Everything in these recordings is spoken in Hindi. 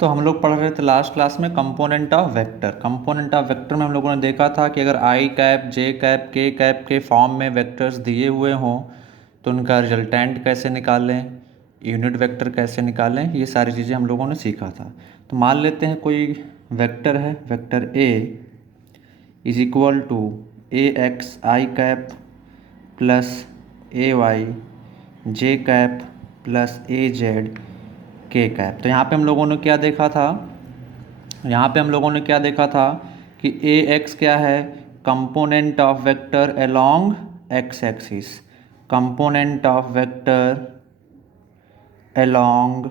तो हम लोग पढ़ रहे थे लास्ट क्लास में component of vector. Component of vector में हम लोगों ने देखा था कि अगर आई कैप जे कैप के कैप के फॉर्म में वेक्टर्स दिए हुए हों तो उनका रिजल्टेंट कैसे निकालें, यूनिट वेक्टर कैसे निकालें, ये सारी चीज़ें हम लोगों ने सीखा था। तो मान लेते हैं कोई वेक्टर है, vector A is equal to A X I cap plus A Y J cap plus A Z K cap. तो यहाँ पे हम लोगों ने क्या देखा था, कि ए एक्स क्या है, component of vector along X axis, component of vector along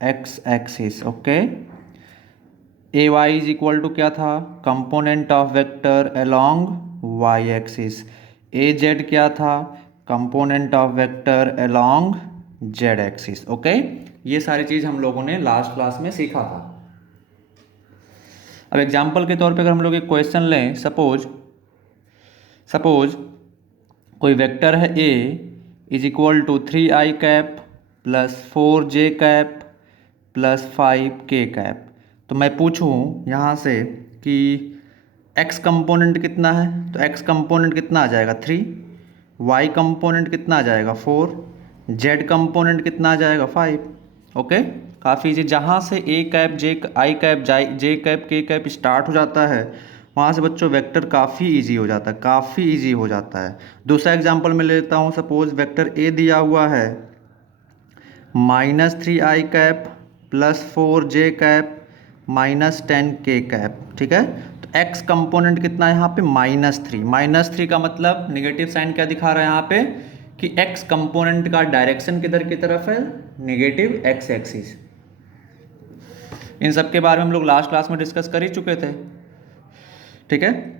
X axis. Okay, A Y is equal to क्या था, component of vector along Y axis. A Z क्या था, component of vector along Z axis. Okay, ये सारी चीज़ हम लोगों ने लास्ट क्लास में सीखा था। अब एग्जाम्पल के तौर पे अगर हम लोग एक क्वेश्चन लें, सपोज कोई वेक्टर है A is equal to 3i cap plus 4j cap plus 5k cap. तो मैं पूछूं यहाँ से कि x कंपोनेंट कितना है, तो x कंपोनेंट कितना आ जाएगा 3, y कंपोनेंट कितना आ जाएगा 4, z कंपोनेंट कितना आ जाएगा 5। ओके, काफ़ी इजी। जहाँ से A cap J I cap J cap के कैप स्टार्ट हो जाता है वहाँ से बच्चों वेक्टर काफ़ी इजी हो जाता है, दूसरा एग्जांपल मैं लेता हूँ। सपोज वेक्टर ए दिया हुआ है -3i cap plus 4j cap minus 10k cap. ठीक है, तो x कंपोनेंट कितना है यहाँ पे -3 का मतलब निगेटिव साइन क्या दिखा रहा है यहाँ पे कि x कंपोनेंट का डायरेक्शन किधर की तरफ है, नेगेटिव x एक्सिस। इन सब के बारे में हम लोग लास्ट क्लास में डिस्कस कर ही चुके थे। ठीक है,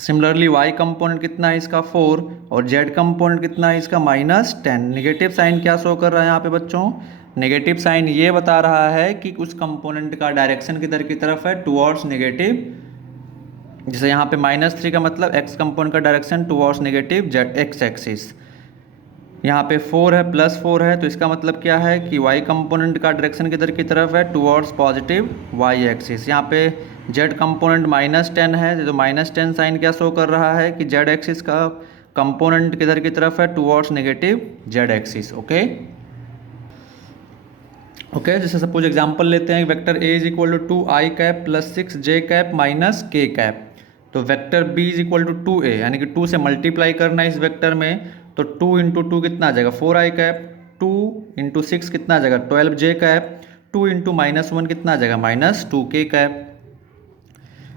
सिमिलरली y कंपोनेंट कितना है इसका 4 और z कंपोनेंट कितना है इसका -10। नेगेटिव साइन क्या शो कर रहा है यहाँ पे बच्चों, नेगेटिव साइन ये बता रहा है कि उस कंपोनेंट का डायरेक्शन किधर की तरफ है, टुवर्ड्स नेगेटिव। जैसे यहाँ पे -3 का मतलब x कंपोनेंट का direction towards negative z x axis. यहाँ पे 4 है प्लस 4 है तो इसका मतलब क्या है कि y कंपोनेंट का डायरेक्शन किधर की तरफ है, टुवर्ड्स पॉजिटिव y एक्सिस। यहाँ पे z कंपोनेंट -10 है तो -10 साइन क्या शो कर रहा है कि z एक्सिस का कंपोनेंट किधर की तरफ है, towards negative z axis. Okay, जैसे सपोज एग्जांपल लेते हैं, vector a is equal to 2i cap plus 6j cap minus k cap. तो vector b is equal to 2a यानी कि 2 से मल्टीप्लाई करना है इस वेक्टर में, तो 2 इंटू 2 कितना आ जाएगा 4i कैप, 2 इंटू 6 कितना आ जाएगा 12j कैप, 2 इंटू -1 कितना आ जाएगा -2k कैप।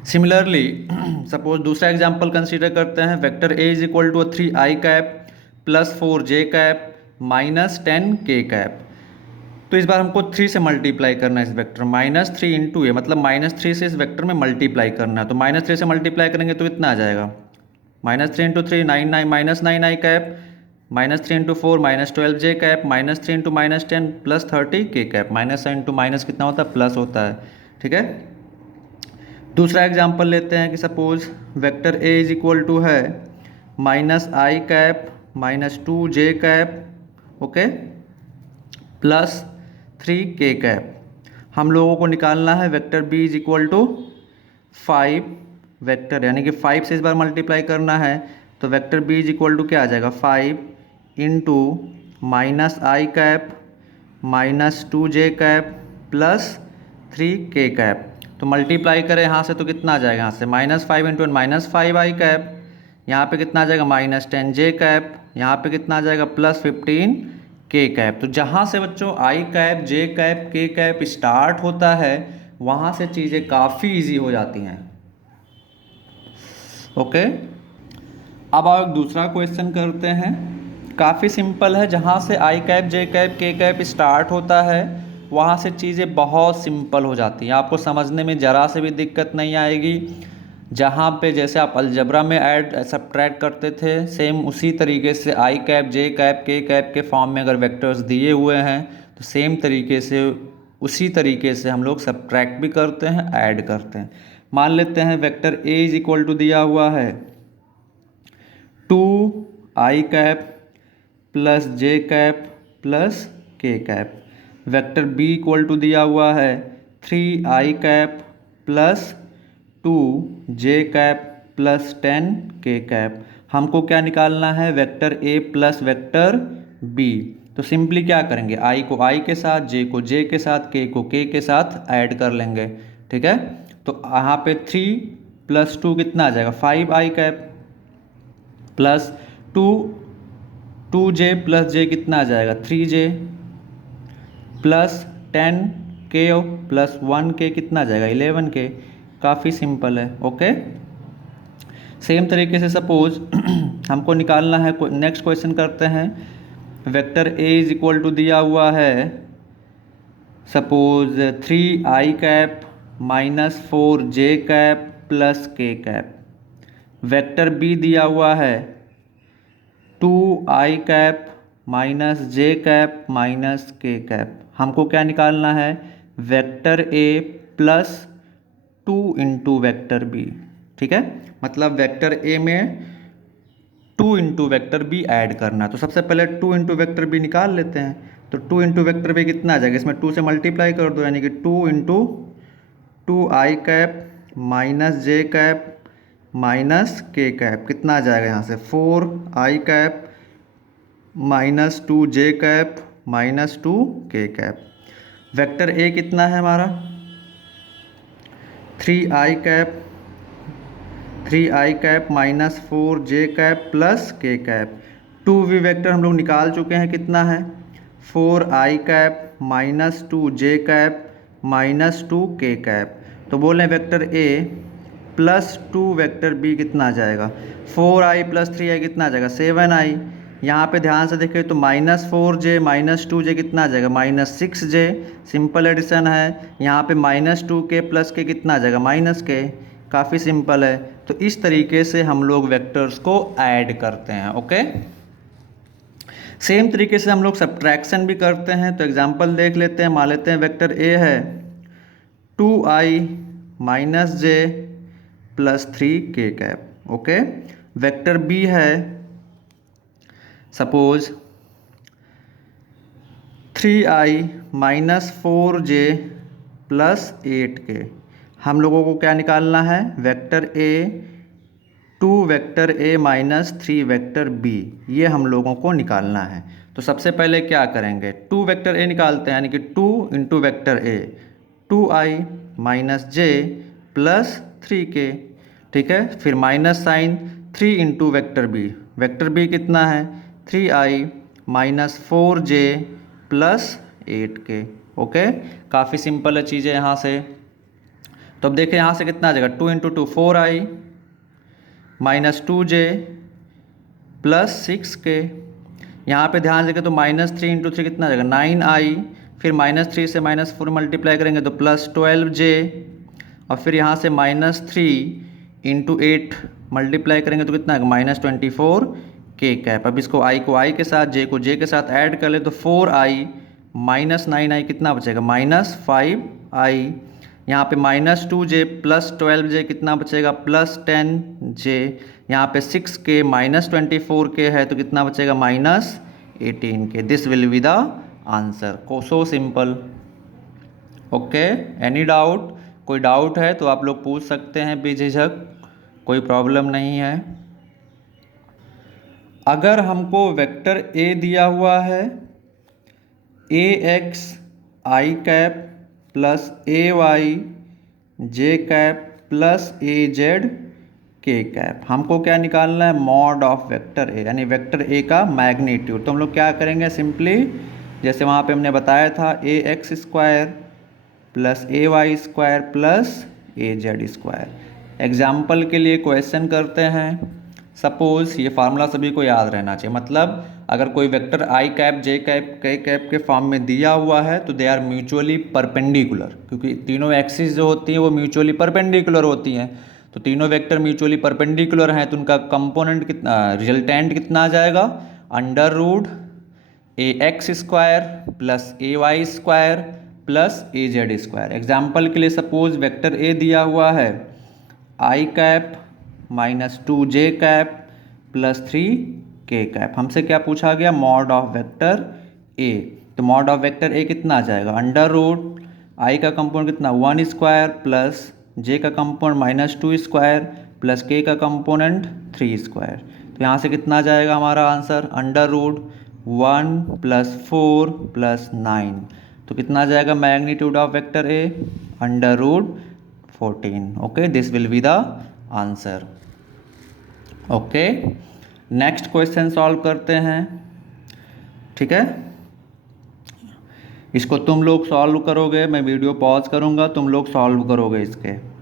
सिमिलरली सपोज दूसरा एग्जांपल कंसीडर करते हैं, vector a is equal to 3i cap plus 4j cap minus 10k cap. तो इस बार हमको 3 से मल्टीप्लाई करना है इस वेक्टर, -3 इंटू ए मतलब -3 से इस वेक्टर में मल्टीप्लाई करना है। तो -3 से मल्टीप्लाई करेंगे तो कितना आ जाएगा, -3 into 3 9i cap, -3 into 4 -12j cap, -3 into -10 plus 30k cap. Minus into minus कितना होता है, प्लस होता है। ठीक है, दूसरा एग्जाम्पल लेते हैं कि suppose vector A is equal to है -i cap -2j cap, okay, plus 3k cap. हम लोगों को निकालना है vector b is equal to 5 vector, यानी कि 5 से इस बार मल्टीप्लाई करना है तो vector b is equal to क्या आ जाएगा 5 into -i cap -2j cap plus 3k cap. तो मल्टीप्लाई करें यहाँ से तो कितना आ जाएगा, यहाँ से -5 इंटू -5i कैप, यहाँ पे कितना आ जाएगा -10j कैप, यहाँ पे कितना आ जाएगा +15k कैप। तो जहाँ से बच्चों आई कैप जे कैप के कैप स्टार्ट होता है वहाँ से चीज़ें काफ़ी इजी हो जाती हैं। ओके, अब आप दूसरा क्वेश्चन करते हैं, काफ़ी सिंपल है। जहाँ से आई कैप जे कैप के कैप स्टार्ट होता है वहाँ से चीज़ें बहुत सिंपल हो जाती हैं, आपको समझने में ज़रा से भी दिक्कत नहीं आएगी। जहाँ पे जैसे आप अलजबरा में ऐड सब्ट्रैक्ट करते थे सेम उसी तरीके से आई कैप जे कैप के कैप के फॉर्म में अगर वेक्टर्स दिए हुए हैं तो सेम तरीके से उसी तरीके से हम लोग सब्ट्रैक्ट भी करते हैं, ऐड करते हैं। मान लेते हैं vector A is equal to दिया हुआ है 2i cap plus J cap plus K cap, vector B equal to दिया हुआ है 3i plus 2j plus 10k। हमको क्या निकालना है? Vector A plus vector B. तो सिंपली क्या करेंगे? आई को आई के साथ, जे को जे के साथ, के को के के साथ ऐड कर लेंगे। ठीक है, तो यहाँ पे 3 + 2 कितना आ जाएगा? 5i प्लस 2j प्लस जे कितना आ जाएगा? 3j plus 10k plus 1k कितना आ जाएगा? 11k। काफ़ी सिंपल है। ओके, सेम तरीके से सपोज हमको निकालना है, नेक्स्ट क्वेश्चन करते हैं। Vector A is equal to दिया हुआ है suppose 3i minus 4j plus k। Vector B दिया हुआ है 2i minus j minus k। हमको क्या निकालना है? Vector A plus 2 into vector B. ठीक है, मतलब वेक्टर ए में 2 इंटू वेक्टर बी ऐड करना। तो सबसे पहले 2 इंटू वेक्टर बी निकाल लेते हैं। तो 2 इंटू वेक्टर बी कितना आ जाएगा? इसमें 2 से मल्टीप्लाई कर दो, यानी कि 2 into 2i minus j minus k। कितना आ जाएगा यहाँ से? 4i minus 2j minus 2k। Vector A कितना है हमारा? 3i minus 4j plus k। 2v vector हम लोग निकाल चुके हैं, कितना है? 4i minus 2j minus 2k। तो बोल रहे हैं vector A plus 2 vector B कितना आ जाएगा? 4i प्लस 3i कितना आ जाएगा? 7i। यहाँ पे ध्यान से देखिए तो माइनस 4j माइनस 2j कितना आ जाएगा? Minus 6j। सिंपल एडिशन है। यहाँ पे माइनस 2k प्लस k कितना आ जाएगा? Minus k। काफ़ी सिंपल है। तो इस तरीके से हम लोग वेक्टर्स को ऐड करते हैं। ओके, सेम तरीके से हम लोग सब्ट्रैक्शन भी करते हैं। तो एग्जांपल देख लेते हैं। मान लेते हैं वेक्टर ए है 2i minus j plus 3k। Okay, vector B है suppose 3i minus 4j plus 8k। हम लोगों को क्या निकालना है? Vector A 2 vector A minus 3 vector B, ये हम लोगों को निकालना है। तो सबसे पहले क्या करेंगे? 2 वेक्टर ए निकालते हैं, यानी कि 2 into vector A 2i minus j plus 3k। ठीक है, फिर minus sign 3 into vector B. Vector B कितना है? 3i minus 4j plus 8k। Okay, काफ़ी सिंपल है चीज़ें यहाँ से। तो अब देखें यहाँ से कितना आ जाएगा? 2 into 2 4i minus 2j plus 6k। यहाँ पे ध्यान देखें तो माइनस 3 इंटू 3 कितना आ जाएगा? 9i। फिर माइनस 3 से माइनस 4 मल्टीप्लाई करेंगे तो प्लस 12j। और फिर यहाँ से माइनस 3 इंटू 8 मल्टीप्लाई करेंगे तो कितना आएगा? Minus 24k। अब इसको i को i के साथ, j को j के साथ ऐड कर ले तो 4i माइनस 9i कितना बचेगा? Minus 5i। यहाँ पे माइनस 2j प्लस 12j कितना बचेगा? Plus 10j। यहाँ पे 6k माइनस 24k है तो कितना बचेगा? Minus 18k। This will be the answer. So simple. Okay, any doubt? कोई डाउट है तो आप लोग पूछ सकते हैं बेझिझक, कोई प्रॉब्लम नहीं है। अगर हमको वेक्टर ए दिया हुआ है ax i plus ay j plus az k। हमको क्या निकालना है? मॉड ऑफ वेक्टर ए, यानी वेक्टर ए का मैग्नीट्यूड। तो हम लोग क्या करेंगे? सिंपली जैसे वहाँ पे हमने बताया था ax square plus ay square plus az square. Example के लिए क्वेश्चन करते हैं। सपोज ये फार्मूला सभी को याद रहना चाहिए। मतलब अगर कोई वेक्टर i j k के फॉर्म में दिया हुआ है तो दे आर म्यूचुअली परपेंडिकुलर, क्योंकि तीनों एक्सिस जो होती हैं वो म्यूचुअली परपेंडिकुलर होती हैं। तो तीनों वेक्टर म्यूचुअली परपेंडिकुलर हैं तो उनका कंपोनेंट कितना, रिजल्टेंट कितना आ जाएगा? Under root ax square plus ay square plus az square. Example के लिए सपोज वेक्टर ए दिया हुआ है i minus 2j plus 3k। हमसे क्या पूछा गया? Mod of vector A. तो मॉड ऑफ वेक्टर ए कितना आ जाएगा? अंडर रूट आई का कंपाउंड कितना 1 स्क्वायर प्लस जे का कंपाउंड -2 स्क्वायर प्लस के का कंपोनेंट 3 स्क्वायर। तो यहाँ से कितना जाएगा हमारा आंसर √1 + 4 + 9। तो कितना जाएगा magnitude of vector A √14। Okay, this will be the answer. Okay, next question solve करते हैं। ठीक है, इसको तुम लोग सॉल्व करोगे, मैं वीडियो पॉज करूंगा, तुम लोग सॉल्व करोगे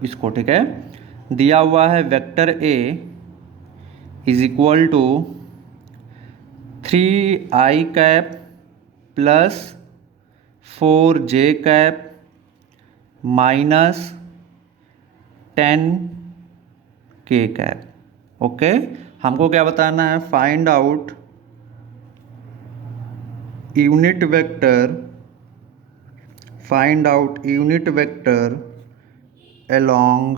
इसको। ठीक है, दिया हुआ है vector A = 3i cap plus 4j cap minus 10k cap. Okay, हमको क्या बताना है, find out unit vector along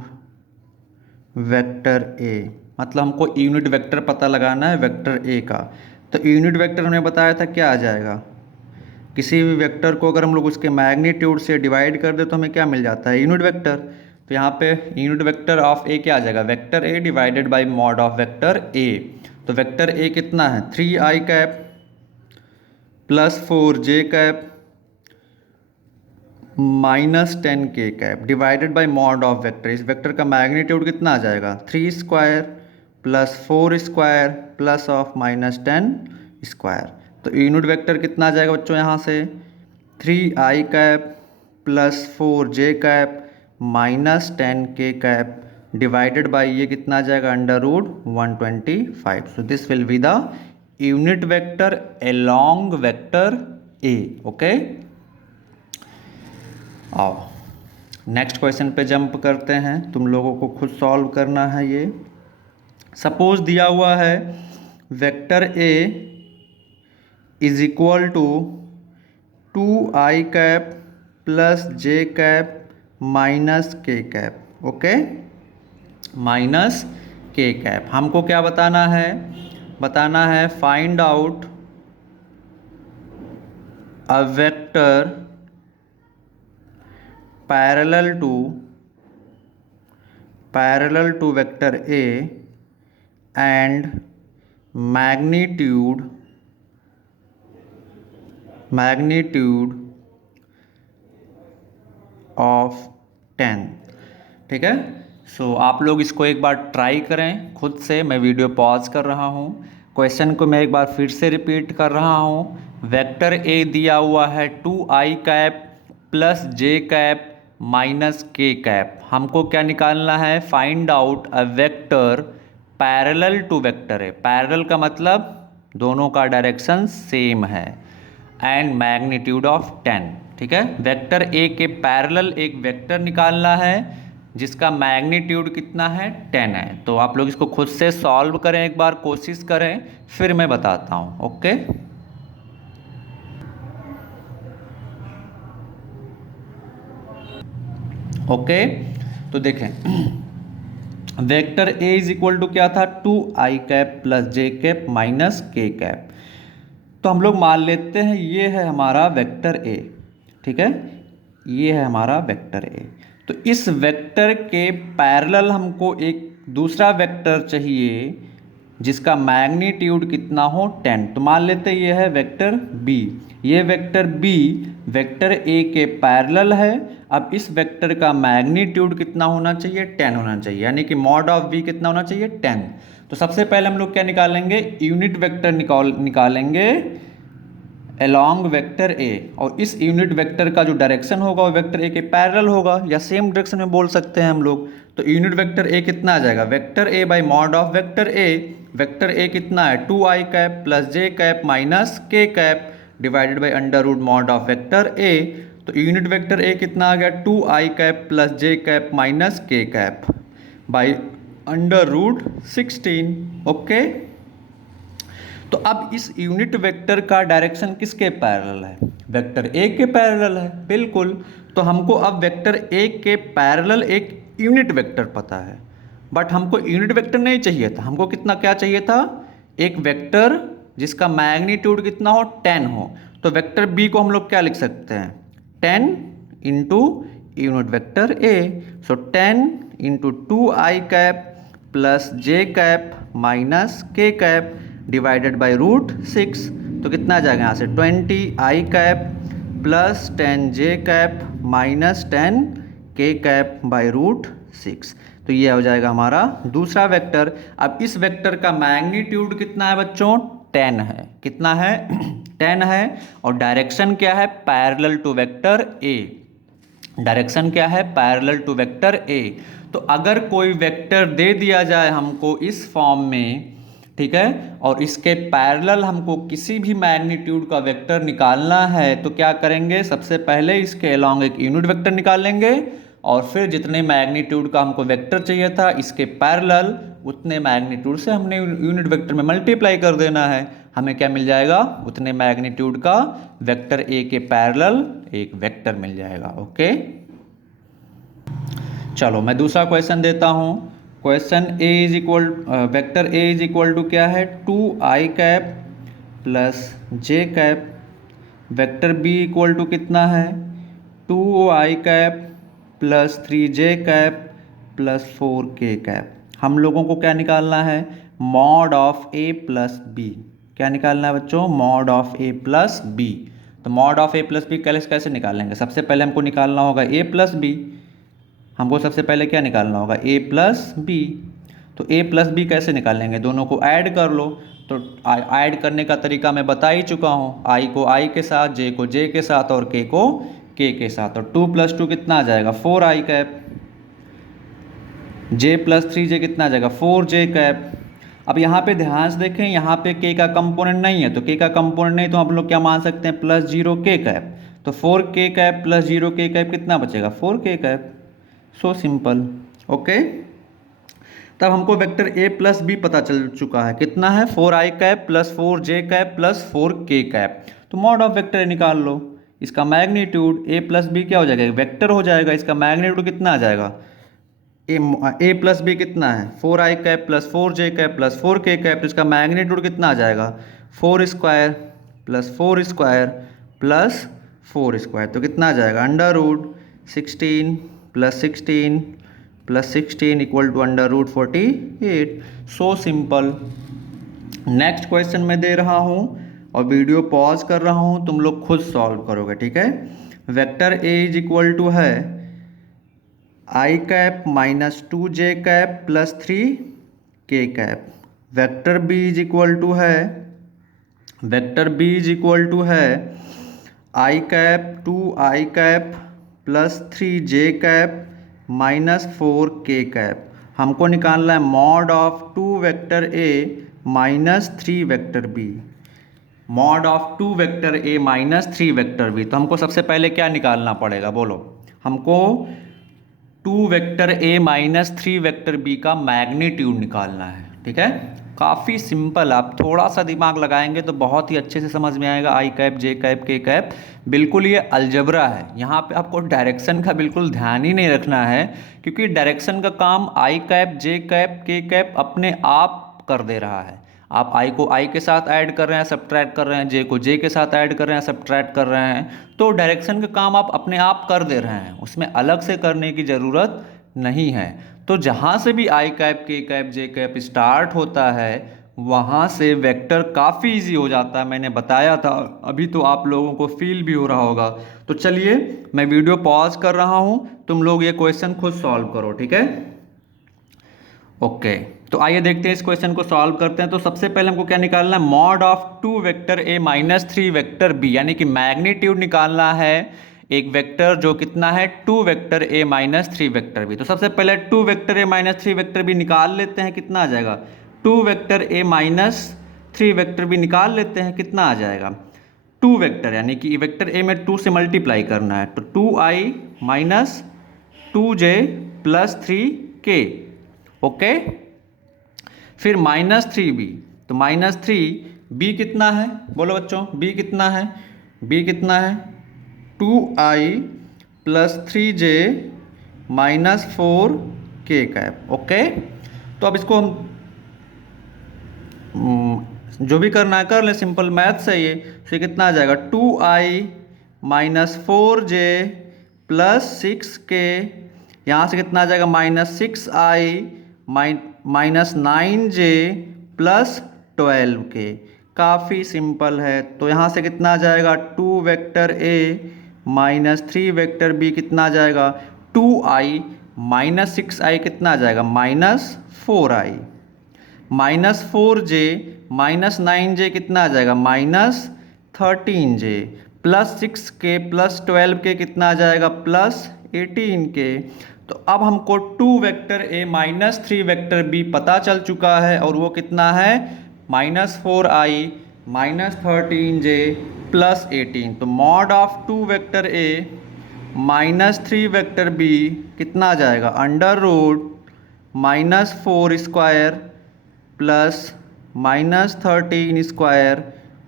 vector A. मतलब हमको यूनिट वेक्टर पता लगाना है वेक्टर ए का। तो यूनिट वेक्टर हमने बताया था क्या आ जाएगा, किसी भी वेक्टर को अगर हम लोग उसके मैग्नीट्यूड से डिवाइड कर दे तो हमें क्या मिल जाता है, यूनिट वेक्टर। तो यहाँ पे यूनिट वेक्टर ऑफ ए क्या आ जाएगा, vector A divided by mod of vector A. तो वेक्टर ए कितना है 3i cap plus 4j cap minus 10k cap divided by mod of vector. इस वेक्टर का मैग्नीट्यूड कितना आ जाएगा 3 square plus 4 square plus of -10 square. तो यूनिट वेक्टर कितना आ जाएगा बच्चों, यहाँ से 3i cap plus 4j cap minus 10k cap divided by ये कितना आ जाएगा √125। So this will be the unit vector along vector A. Okay, आओ नेक्स्ट क्वेश्चन पे जंप करते हैं, तुम लोगों को खुद सॉल्व करना है ये। सपोज दिया हुआ है vector A = 2i cap plus j cap minus k cap. Okay, minus k cap. हमको क्या बताना है find out a vector parallel to vector A and magnitude of 10। ठीक है, सो आप लोग इसको एक बार ट्राई करें खुद से। मैं वीडियो पॉज कर रहा हूँ, क्वेश्चन को मैं एक बार फिर से रिपीट कर रहा हूँ। वेक्टर ए दिया हुआ है 2i cap plus j cap minus k cap. हमको क्या निकालना है, find out a vector parallel to vector A. Parallel का मतलब दोनों का डायरेक्शन सेम है, एंड मैग्नीट्यूड ऑफ 10। ठीक है, वेक्टर ए के पैरेलल एक वेक्टर निकालना है जिसका मैग्नीट्यूड कितना है 10 है। तो आप लोग इसको खुद से सॉल्व करें, एक बार कोशिश करें, फिर मैं बताता हूँ। ओके, ओके, तो देखें वेक्टर ए = क्या था 2i cap plus j cap minus k cap. तो हम लोग मान लेते हैं ये है हमारा वेक्टर ए। ठीक है, ये है हमारा वेक्टर ए। तो इस वेक्टर के पैरेलल हमको एक दूसरा वेक्टर चाहिए जिसका मैग्नीट्यूड कितना हो 10। तो मान लेते हैं ये है वेक्टर बी। ये वेक्टर बी वेक्टर ए के पैरेलल है। अब इस वेक्टर का मैग्नीट्यूड कितना होना चाहिए 10 होना चाहिए, यानी कि मॉड ऑफ बी कितना होना चाहिए 10। तो सबसे पहले हम लोग क्या निकालेंगे, यूनिट वेक्टर निकालेंगे अलोंग वेक्टर ए। और इस यूनिट वेक्टर का जो डायरेक्शन होगा वो वेक्टर ए के पैरेलल होगा, या सेम डायरेक्शन में बोल सकते हैं हम लोग। तो यूनिट वेक्टर ए कितना आ जाएगा, vector A bye mod of vector A. Vector A कितना है 2i cap plus j cap minus k cap divided by √mod of vector A. तो यूनिट वेक्टर ए कितना आ गया 2i cap plus j cap minus k cap by √16। Okay, तो अब इस यूनिट वेक्टर का डायरेक्शन किसके पैरेलल है, वेक्टर ए के पैरेलल है, बिल्कुल। तो हमको अब वेक्टर ए के पैरेलल एक यूनिट वेक्टर पता है, बट हमको यूनिट वेक्टर नहीं चाहिए था। हमको कितना क्या चाहिए था, एक वेक्टर जिसका मैग्नीट्यूड कितना हो 10 हो। तो वेक्टर बी को हम लोग क्या लिख सकते हैं 10 into unit vector A. So 10 into 2i cap plus J cap minus के कैप डिवाइडेड बाई √6। तो कितना आ जाएगा यहाँ से 20i cap plus 10j cap minus 10k cap by √6। तो ये हो जाएगा हमारा दूसरा वेक्टर। अब इस वेक्टर का मैग्नीट्यूड कितना है बच्चों? 10 है। कितना है? 10 है। और डायरेक्शन क्या है? Parallel to vector A. Direction क्या है? Parallel to vector A. तो अगर कोई वेक्टर दे दिया जाए हमको इस फॉर्म में, ठीक है, और इसके पैरेलल हमको किसी भी मैग्नीट्यूड का वेक्टर निकालना है, तो क्या करेंगे? सबसे पहले इसके अलोंग एक यूनिट वेक्टर निकाल लेंगे और फिर जितने मैग्नीट्यूड का हमको वेक्टर चाहिए था इसके पैरेलल उतने मैग्नीट्यूड से हमने यूनिट वेक्टर में मल्टीप्लाई कर देना है। हमें क्या मिल जाएगा? उतने मैग्नीट्यूड का वेक्टर ए के पैरेलल एक वेक्टर मिल जाएगा। ओके, चलो मैं दूसरा क्वेश्चन देता हूं। Question A is equal, vector A is equal to क्या है? 2i cap plus J cap. Vector B equal to कितना है? 2i cap plus 3j cap plus 4k cap. हम लोगों को क्या निकालना है? Mod of a plus B. क्या निकालना है बच्चों? Mod of a plus B. तो mod of a plus B कैसे निकालेंगे? सबसे पहले हमको निकालना होगा a प्लस बी। हमको सबसे पहले क्या निकालना होगा? a plus B. तो a प्लस बी कैसे निकालेंगे? दोनों को ऐड कर लो। तो ऐड करने का तरीका मैं बता ही चुका हूँ। i को i के साथ, j को j के साथ और k को k के साथ। और 2 + 2 कितना आ जाएगा? 4i cap. j plus 3j कितना आ जाएगा? 4j cap. अब यहाँ पे ध्यान से देखें, यहाँ पे k का कंपोनेंट नहीं है, तो k का कंपोनेंट नहीं तो हम लोग क्या मान सकते हैं? Plus 0k cap. तो 4k cap plus 0k cap कितना बचेगा? 4k cap. So simple. Okay, तब हमको वेक्टर a प्लस बी पता चल चुका है। कितना है? 4i cap plus 4j cap plus 4k cap. तो मॉड ऑफ वेक्टर a निकाल लो। इसका मैग्नीट्यूड a प्लस बी क्या हो जाएगा? वेक्टर हो जाएगा। इसका मैग्नीट्यूड कितना आ जाएगा? a प्लस बी कितना है? 4i cap plus 4j cap plus 4k cap. तो इसका मैग्नीट्यूड कितना आ जाएगा? 4 square plus 4 square plus 4 square. तो कितना आ जाएगा? √16 plus 16 plus 16 equal to √48। So simple. Next question मैं दे रहा हूँ और वीडियो पॉज कर रहा हूँ, तुम लोग खुद सॉल्व करोगे, ठीक है। Vector A is equal to है i cap minus 2j cap plus 3k cap. Vector B is equal to है i cap 2i cap plus 3j cap minus 4k cap. हमको निकालना है mod of 2 vector a minus 3 vector b। Mod of 2 vector a minus 3 vector b। तो हमको सबसे पहले क्या निकालना पड़ेगा? बोलो। हमको 2 vector a minus 3 vector b का मैग्नीट्यूड निकालना है, ठीक है। काफ़ी सिंपल। आप थोड़ा सा दिमाग लगाएंगे तो बहुत ही अच्छे से समझ में आएगा। i cap, j cap, k cap, बिल्कुल ये अलजबरा है। यहाँ पे आपको डायरेक्शन का बिल्कुल ध्यान ही नहीं रखना है, क्योंकि डायरेक्शन का काम i cap, j cap, k cap अपने आप कर दे रहा है। आप i को i के साथ ऐड कर रहे हैं, सब्ट्रैक्ट कर रहे हैं, j को j के साथ ऐड कर रहे हैं, सब्ट्रैक्ट कर रहे हैं। तो डायरेक्शन का काम आप अपने आप कर दे रहे हैं, उसमें अलग से करने की ज़रूरत नहीं है। तो जहाँ से भी i cap, k cap, j cap start होता है वहाँ से वेक्टर काफ़ी इजी हो जाता है। मैंने बताया था, अभी तो आप लोगों को फील भी हो रहा होगा। तो चलिए मैं वीडियो पॉज कर रहा हूँ, तुम लोग ये क्वेश्चन खुद सॉल्व करो, ठीक है। ओके, तो आइए देखते हैं इस क्वेश्चन को सॉल्व करते हैं। तो सबसे पहले हमको क्या निकालना है? Mod of 2 vector a minus 3 vector b, यानी कि मैग्नीट्यूड निकालना है एक वेक्टर जो कितना है? 2 vector a minus 3 vector b। तो सबसे पहले 2 vector a minus 3 vector b निकाल लेते हैं। कितना आ जाएगा? 2 vector a minus 3 vector b निकाल लेते हैं। कितना आ जाएगा? 2 वेक्टर, यानी कि वेक्टर a में 2 से मल्टीप्लाई करना है। तो 2i minus 2j plus 3k। Okay, फिर माइनस 3b। तो माइनस 3b कितना है? बोलो बच्चों, b कितना है? b कितना है? 2i plus 3j minus 4k cap. Okay, तो अब इसको हम जो भी करना है कर ले, सिंपल मैथ से ये। फिर कितना आ जाएगा? 2i minus 4j plus 6k, यहाँ से कितना आ जाएगा -6i minus 9j plus 12k। काफ़ी सिंपल है। तो यहाँ से कितना आ जाएगा 2 vector a minus 3 vector b कितना आ जाएगा 2i माइनस 6i कितना आ जाएगा -4i minus 4j minus 9j कितना आ जाएगा -13j plus 6k plus 12k कितना आ जाएगा +18k। तो अब हमको 2 vector a minus 3 vector b पता चल चुका है और वो कितना है -4i माइनस 13j प्लस 18। तो mod of 2 vector a minus 3 vector b कितना आ जाएगा √-4² प्लस -13²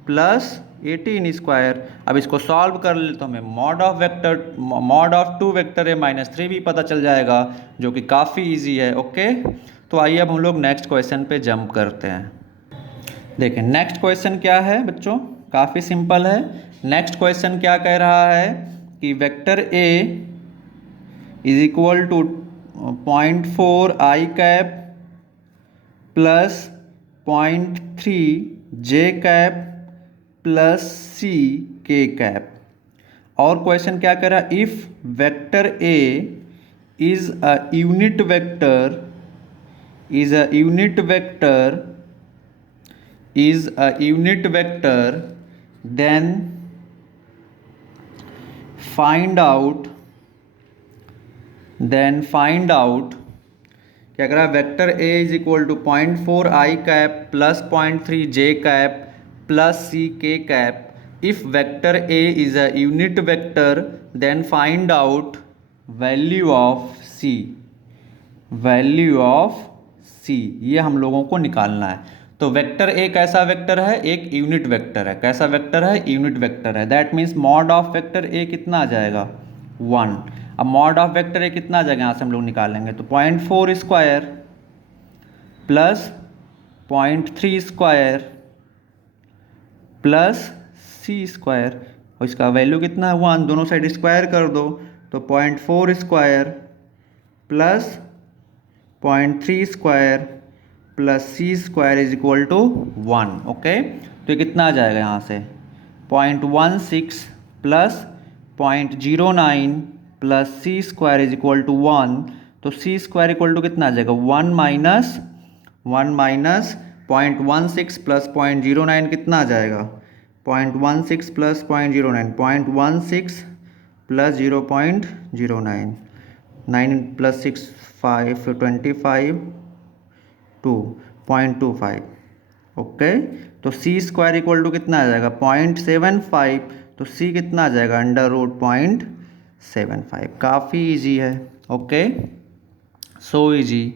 प्लस 18²। अब इसको सॉल्व कर ले तो हमें mod of 2 vector a minus 3b पता चल जाएगा, जो कि काफ़ी इजी है। ओके, तो आइए अब हम लोग नेक्स्ट क्वेश्चन पे जंप करते हैं। देखें नेक्स्ट क्वेश्चन क्या है बच्चों, काफ़ी सिंपल है। नेक्स्ट क्वेश्चन क्या कह रहा है कि vector a is equal to 0.4 i cap plus 0.3 j cap plus c k cap. और क्वेश्चन क्या कह रहा है, if vector a is a unit vector then find out क्या कह रहा है, vector a is equal to 0.4 i cap plus 0.3 j cap plus c k cap. If vector a is a unit vector then find out value of c। ये हम लोगों को निकालना है। तो वेक्टर a कैसा वेक्टर है, एक यूनिट वेक्टर है। कैसा वेक्टर है, यूनिट वेक्टर है। That means mod of vector a कितना आ जाएगा 1। अब मॉड ऑफ वेक्टर a कितना आ जाएगा, यहाँ से हम लोग निकालेंगे तो 0.4² प्लस 0.3² प्लस c², और इसका वैल्यू कितना है 1। दोनों साइड स्क्वायर कर दो तो 0.4² plus 0.3² plus c² is equal to 1। Okay, तो ये कितना आ जाएगा यहाँ से 0.16 plus 0.09 plus c² is equal to 1। तो c² इक्वल टू कितना आ जाएगा 1 माइनस 0.16 प्लस 0.09 कितना आ जाएगा 0.16 प्लस 0.09 0.16 प्लस 0.09 9 प्लस 6 5 25 2.25। ओके, तो c² इक्वल टू कितना आ जाएगा 0.75। तो c कितना आ जाएगा √0.75। काफ़ी इजी है। Okay, so easy.